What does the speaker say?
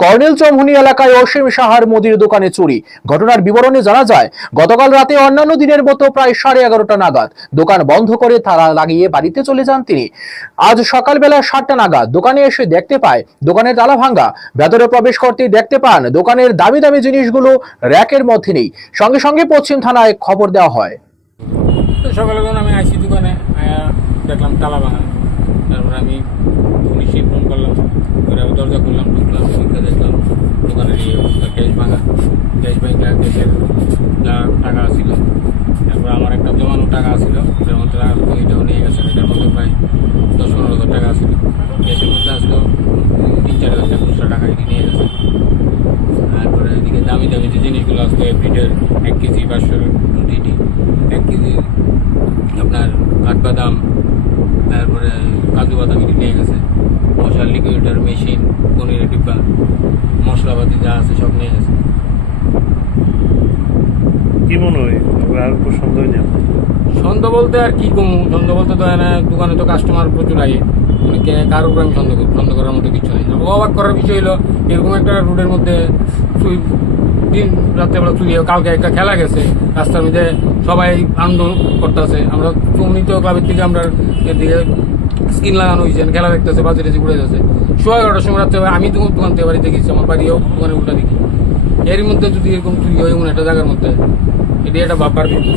Colonel Chowmuhani এলাকায় অসীম সাহার মুদির দোকানে চুরি। ঘটনার বিবরণে জানা যায়, গতকাল রাতে অন্যান্য দিনের মতো প্রায় সাড়ে এগারোটা নাগাদ দোকান বন্ধ করে তালা লাগিয়ে বাড়িতে চলে যান তিনি। আজ সকালবেলা সাতটা নাগাদ দোকানে এসে দেখতে পায়, দোকানের তালা ভাঙ্গা। ভেতরে প্রবেশ করতে দেখতে পান, দোকানের দামি দামি জিনিসগুলো র্যাকের মধ্যে নেই। সঙ্গে সঙ্গে পশ্চিম থানায় খবর দেওয়া হয়। সকালে আমি আইসি দোকানে দেখলাম তালা ভাঙা। আমি টাকা আমার একটা জমানো টাকা টাকা এটাও নিয়ে গেছে প্রায় দশ পনেরো হাজার টাকা মধ্যে আসলো, তিন চার হাজার টাকা এটি নিয়ে গেছে। তারপরে এদিকে দামি দামি যে জিনিসগুলো এক কেজি পাঁচশো এক কেজি আপনার কাঠবাদাম, তারপরে এটি নিয়ে গেছে। মেশিন পনিরের ডিব্বা, মশলাপাতি যা আছে সব নিয়ে গেছে। কি মনে হয়? আর কোনো সন্দেহ নেই সন্দেহ বলতে আর কি কমু? সন্দেহ বলতে তো দোকানে তো কাস্টমার প্রচুর আগে। মানে কে কারোর উপর আমি সন্দেহ করি সন্দেহ করার মতো কিছু নেই। অবাক করার বিষয় হলো, এরকম একটা রোডের মধ্যে দিন রাত্রেবেলা চুরি কালকে একটা খেলা গেছে। রাস্তার মধ্যে সবাই আন্দোলন করতেছে। আমরা চৌমিত ক্লাবের থেকে আমরা এদিকে স্ক্রিন লাগানো হয়েছে। খেলা দেখতেছে, বাজে টেজে ঘুরে যাচ্ছে। সোয়া এগারোটার সময় রাত্রে আমি তো দোকান থেকে বাড়িতে গেছি আমার বাড়িও দোকানে উল্টা দেখি এর মধ্যে যদি এরকম চুরি হয়, এমন একটা জায়গার মধ্যে এটি একটা ভাববার বিষয়